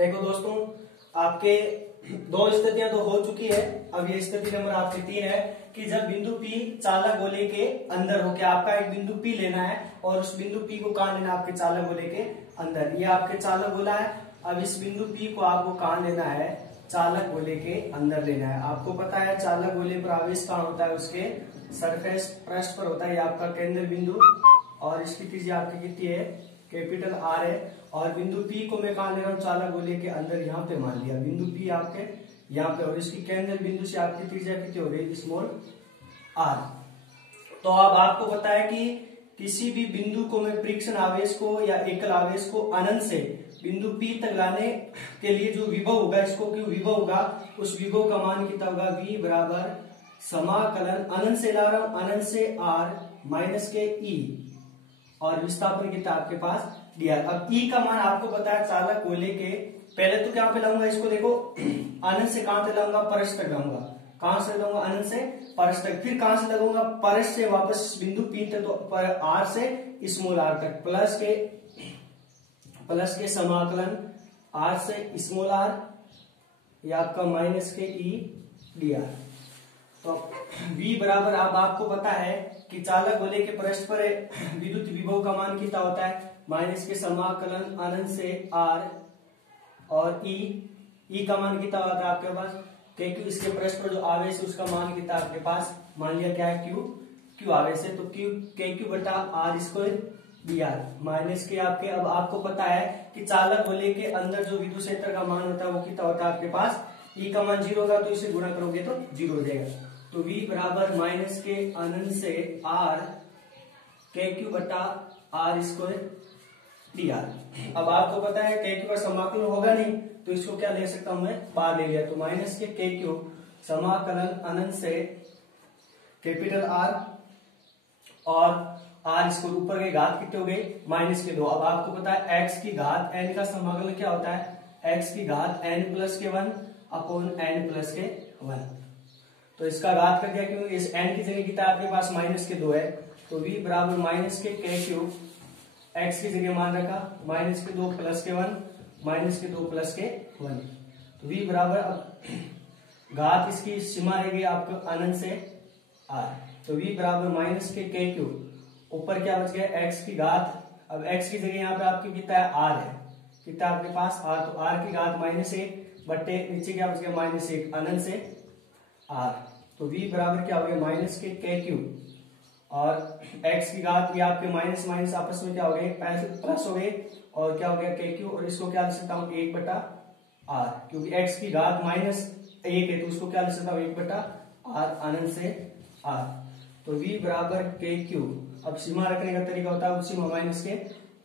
देखो दोस्तों, आपके दो स्थितियां तो हो चुकी है। अब ये स्थिति नंबर आपकी 3 है कि जब बिंदु P चालक गोले के अंदर हो, क्या आपका एक बिंदु P लेना है और उस बिंदु P को कहां लेना है, आपके चालक गोले के अंदर। ये आपके चालक गोला है। अब इस बिंदु P को आपको कहां लेना है, चालक गोले के अंदर लेना है। आपको पता है चालक गोले पर आवेश कहां होता है, उसके सरफेस पृष्ठ पर होता है। ये आपका केंद्र बिंदु और इसकी त्रिज्या आपकी कितनी है, कैपिटल R है। और बिंदु P को मैं कहां ले रहा हूं, चालक गोले के अंदर, यहाँ पे मान लिया बिंदु P आपके यहाँ पे, और इसकी केंद्र बिंदु से आपकी त्रिज्या कितनी हो गई, स्मॉल r। तो अब आपको पता है कि किसी भी बिंदु को मैं परीक्षण आवेश को या एकल आवेश को अनंत से बिंदु P तक लाने के लिए जो विभव होगा, इसको क्यों विभव होगा, उस विभव का मान कितना होगा, v बराबर समाकलन अनंत से ला रहा हूं, अनंत से r माइनस के e और विस्थापन कितना आपके पास दिया। अब E का मान आपको पता है चालक गोले के, पहले तो क्या पे लाऊंगा इसको, देखो अनंत से कहां तक लाऊंगा, परस तक लाऊंगा। कहां से लाऊंगा, अनंत से परस तक। फिर कहां से लगाऊंगा, परस से वापस बिंदु P तक, तो R से स्मॉल r तक, प्लस के समाकलन R से स्मॉल r, या आपका माइनस के E dr। तो V बराबर, अब आपको पता है कि चालक गोले के पृष्ठ पर विद्युत विभव का मान कितना होता है, माइनस के समाकलन अनंत से r और E का मान कितना होता है आपके पास, क्योंकि इसके पृष्ठ पर जो आवेश है उसका मान कितना आपके पास, मान लिया क्या है, Q आवेश है, तो Q बटा R स्क्वायर dr माइनस के आपके। अब आपको पता है कि चालक गोले के अंदर जो विद्युत क्षेत्र का मान होता है वो कितना होता है आपके पास, E का मान 0 होगा, तो इसे गुणा करोगे तो 0 हो जाएगा। तो V बराबर माइनस के अनंत से R KQ बटा R स्क्वायर dr। अब आपको पता है KQ का समाकलन होगा नहीं, तो इसको क्या ले सकता हूं मैं, पार ले लिया, तो माइनस के KQ समाकलन अनंत से कैपिटल R और R स्क्वायर, ऊपर के घात कितने हो गए, माइनस के 2। अब आपको पता है x की घात n का समाकलन क्या होता है, x की घात n प्लस के 1 अपॉन n प्लस के 1। तो इसका घात कर दिया, क्योंकि इस n की जगह कितना आपके पास माइनस के 2 है, तो v बराबर माइनस के KQ, x की जगह मान रखा माइनस के 2 प्लस के 1, माइनस के 2 प्लस के 1। तो v बराबर, अब घात इसकी सीमा रहेगी आपको अनंत से r, तो v बराबर माइनस के KQ, ऊपर क्या बच गया x की घात। अब x की जगह यहाँ पे आपकी कितना है, r है, कितना आपके पास r, तो r की घात -1 बट्टे नीचे क्या बच गया, -1 अनंत से r। तो v बराबर क्या हो गया, माइनस के KQ और x की घात, ये आपके माइनस माइनस आपस में क्या हो गए, प्लस हो गए, और क्या हो गया KQ, और इसको क्या लिख सकता हूँ 1 बटा r, क्योंकि x की घात -1 है, तो उसको क्या लिख सकता हूँ 1 बटा r अनंत से r। तो v बराबर KQ, अब सीमा रखने का तरीका होता है सीमा माइनस के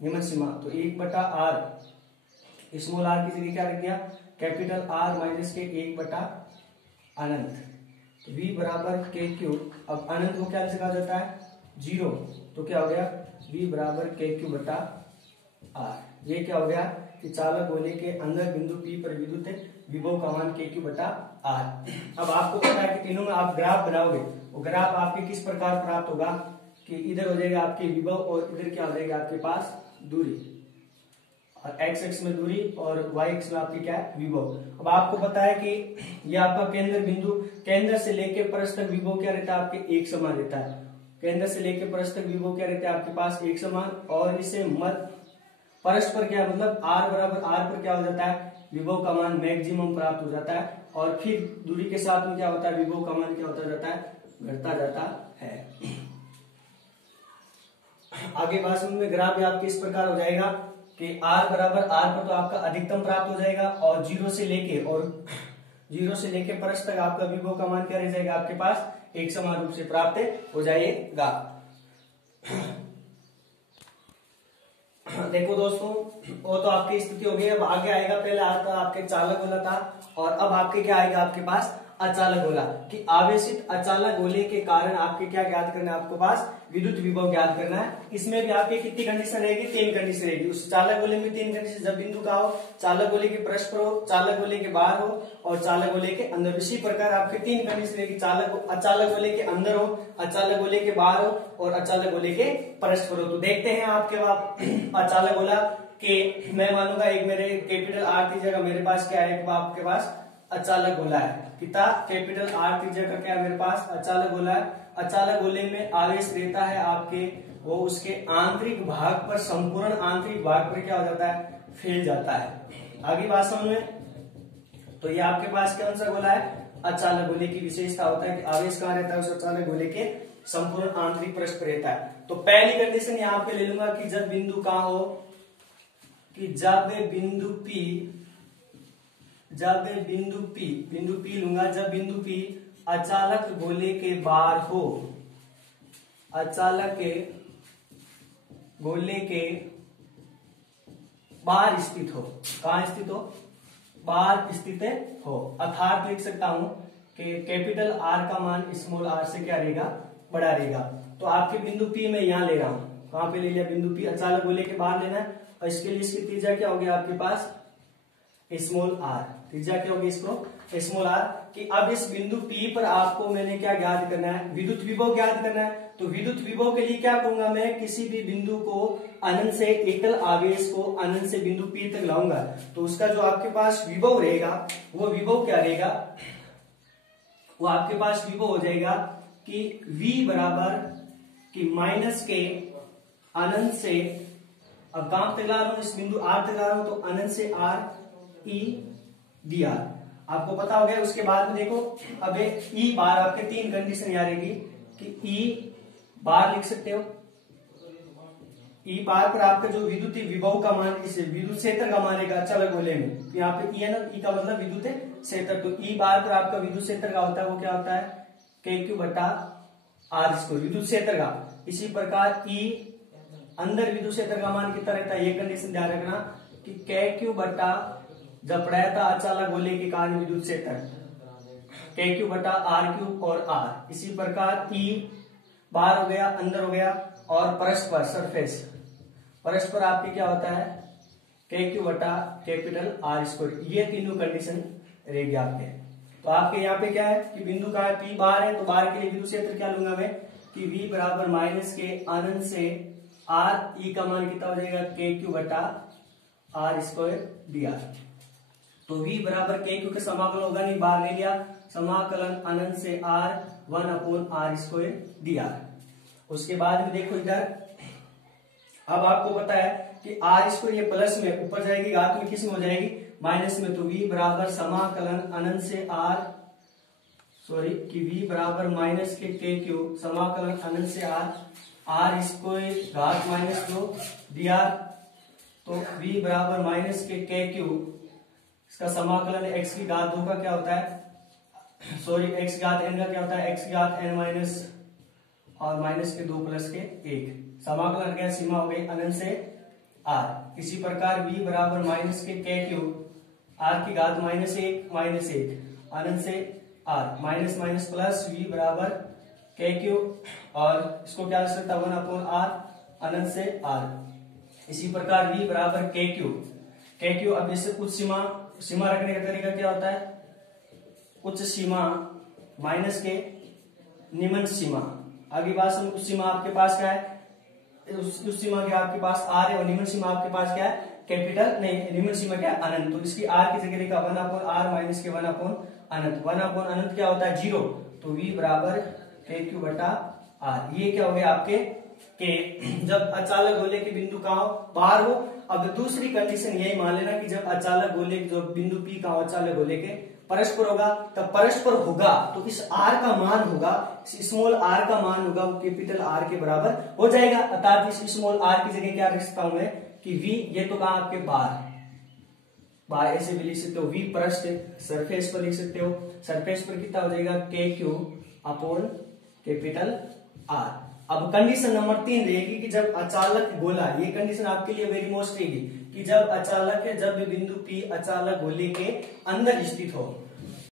नियमन सीमा, तो 1 बटा r स्मॉल r की जगह क्या रख दिया, कैपिटल R माइनस के 1 बटा अनंत। तो v बराबर KQ, अब अनंत को क्या लिखा जाता है 0, तो क्या हो गया v बराबर KQ बटा R। ये क्या हो गया कि चालक गोले के अंदर बिंदु P पर विद्युत विभव का मान KQ बटा R। अब आपको पता है कि तीनों में आप ग्राफ बनाओगे, वो ग्राफ आपके किस प्रकार प्राप्त होगा कि इधर हो जाएगा आपके विभव और इधर क्या हो जाएगा आपके पास दूरी, और x एक्स में दूरी और y एक्स में आपकी क्या है विभव। अब आपको पता है कि ये आपका केंद्र बिंदु, केंद्र से लेके परस तक विभव क्या रहता है आपके एक समान रहता है, केंद्र से लेके परस तक विभव क्या रहता है आपके पास एक समान, और इसे मध्य परस पर क्या मतलब r बराबर r पर क्या हो जाता है, विभव का मान मैक्सिमम प्राप्त हो जाता है, और फिर दूरी के साथ में क्या होता है, विभव का मान क्या होता जाता है, घटता जाता है। आगे बात में ग्राफ आपके इस प्रकार हो जाएगा कि r बराबर r पर तो आपका अधिकतम प्राप्त हो जाएगा, और 0 से लेके परस तक आपका विभव का मान क्या रह जाएगा आपके पास, एक समान रूप से प्राप्त हो जाएगा। देखो दोस्तों, वो तो आपकी स्थिति हो गई। अब आगे आएगा, पहले आपके चालक गोला था, और अब आपके क्या आएगा आपके पास अचालक गोला, कि आवेशित अचालक गोले के कारण आपके क्या ज्ञात करना है, आपके पास विद्युत विभव ज्ञात करना है। इसमें भी आपकी कितनी कंडीशन रहेगी, 3 कंडीशन रहेगी। उस चालक गोले में 3 कंडीशन, जब बिंदु का हो, चालक गोले के पृष्ठ पर हो, चालक गोले के बाहर हो, और चालक गोले के अंदर। इसी प्रकार आपके 3 कंडीशन रहेगी, अचालक गोले के अंदर हो, अचालक गोले के बाहर हो, और अचालक गोले के पृष्ठ पर हो। तो देखते हैं आपके अचालक गोला कि मैं मानूंगा एक मेरे कैपिटल आर त्रिज्या का मेरे पास क्या है, आपके पास अचालक गोला है, कितना कैपिटल आर त्रिज्या का क्या है मेरे पास अचालक गोला है। अचालक गोले में आवेश रहता है आपके, वो उसके आंतरिक भाग पर, संपूर्ण आंतरिक भाग पर क्या हो जाता है, फैल जाता है। आगे बात समझ में, तो ये आपके पास कौन सा गोला है, अचालक गोले की विशेषता होता है कि आवेश कहाँ रहता है, उस अचालक गोले के संपूर्ण आंतरिक पृष्ठ पर रहता है। तो पहली कंडीशन यहाँ पे ले लूंगा कि जब बिंदु कहाँ हो, कि जब बिंदु P लूंगा, जब बिंदु P अचालक गोले के बाहर हो, अचालक के गोले के बाहर स्थित हो, कहां स्थित हो, बाहर स्थित हो। अर्थात लिख सकता हूं कि कैपिटल आर का मान स्मॉल आर से क्या रहेगा, बड़ा रहेगा। तो आपके बिंदु P में यहां ले रहा हूं, कहां पे ले लिया, बिंदु P अचालक गोले के बाहर लेना है, और इसके लिए इसकी त्रिज्या क्या होगी आपके पास, स्मॉल आर। त्रिज्या क्या होगी इसको, स्मॉल आर। कि अब इस बिंदु P पर आपको मैंने क्या ज्ञात करना है, विद्युत विभव ज्ञात करना है। तो विद्युत विभव के लिए क्या करूंगा, मैं किसी भी बिंदु को अनंत से, एकल आवेश को अनंत से बिंदु P तक लाऊंगा, तो उसका जो आपके पास विभव रहेगा, वो विभव क्या रहेगा, वो आपके पास विभव हो जाएगा कि V बराबर कि माइनस के अनंत से, अब कहां तक ला रहा हूं, इस बिंदु R तक ला रहा हूं, तो अनंत से R E dr आपको पता हो गया। उसके बाद में देखो, अब E बार आपके तीन कंडीशन याद रहेगी कि E बार लिख सकते हो, E बार पर आपका जो विद्युत विभव का मान, इस विद्युत क्षेत्र का मान रहेगा अचालक गोले में, तो यहाँ पे E है ना, E का मतलब विद्युत क्षेत्र। तो E बार पर आपका विद्युत क्षेत्र का होता है, वो क्या होता है, KQ बटा R स्क्वायर, विद्युत क्षेत्र का। इसी प्रकार E अंदर विद्युत क्षेत्र का मान कितना रहता है, ये कंडीशन ध्यान रखना कि KQ बटा, जब पढ़ाया था अचालक गोले के कारण विद्युत क्षेत्र, KQ बटा R³ और R। इसी प्रकार E बाहर हो गया, अंदर हो गया, और परस्पर सरफेस, परस्पर आपके क्या होता है, KQ बटा कैपिटल R स्क्वायर। ये तीनों कंडीशन रहेगी आपके। तो आपके यहाँ पे क्या है कि बिंदु का है P बाहर है, तो बाहर के लिए विद्युत क्षेत्र क्या लूंगा मैं कि V बराबर माइनस के अनंत से R, E का मान कितना हो जाएगा, KQ बटा R स्क्वायर dr। तो V बराबर KQ का समाकलन होगा, नहीं बाहर ले लिया, समाकलन अनंत से R 1/R स्क्वायर dr। उसके बाद में देखो इधर, अब आपको पता है कि R स्क्वायर ये प्लस में ऊपर जाएगी, घात में किस में हो जाएगी, माइनस में। तो V बराबर समाकलन अनंत से R, कि V बराबर माइनस के KQ समाकलन अनंत से R स्क्वायर घात -2 dr। तो V बराबर माइनस के KQ, इसका समाकलन x की घात 2 का क्या होता है, x घात n का क्या होता है, x घात n माइनस और माइनस के 2 प्लस के 1, समाकलन क्या, सीमा हो गई अनंत से R। इसी प्रकार V बराबर माइनस के KQ R की घात -1 अनंत से R, minus minus plus V बराबर KQ, और इसको क्या लिख सकता है 1/R अनंत से R। इसी प्रकार V बराबर KQ, अब इससे उच्च सीमा रखने का तरीका क्या होता है, उच्च सीमा माइनस के निम्न सीमा। आगे बात सुन, उच्च सीमा आपके पास क्या है, उच्च सीमा क्या आपके पास R है, और निम्न सीमा आपके पास क्या है, कैपिटल नहीं, निम्न सीमा क्या है, अनंत। तो इसकी R की जगह लिखा 1/R माइनस के 1/अनंत। 1/अनंत क्या होता है, 0। तो V बराबर KQ बटा R। ये क्या हो गया आपके कि जब अचालक गोले के बिंदु कहाँ बाहर हो। अब दूसरी कंडीशन यही मान लेना कि जब अचालक गोले जो बिंदु P का अचालक गोले के परस्पर होगा, तब परस्पर होगा तो इस R का मान होगा, स्मॉल R का मान होगा वो कैपिटल R के बराबर हो जाएगा। अर्थात इस स्मॉल R की जगह क्या रख सकता हूं मैं कि V, ये तो कहा आपके बाहर ऐसे भी लिख सकते हो, V पृष्ठ सरफेस पर लिख सकते हो, सरफेस पर कितना हो जाएगा KQ अपॉन कैपिटल R। अब कंडीशन नंबर 3 रहेगी कि जब अचालक गोला, ये कंडीशन आपके लिए वेरी मोस्ट रहेगी कि जब बिंदु P अचालक गोले के अंदर स्थित हो,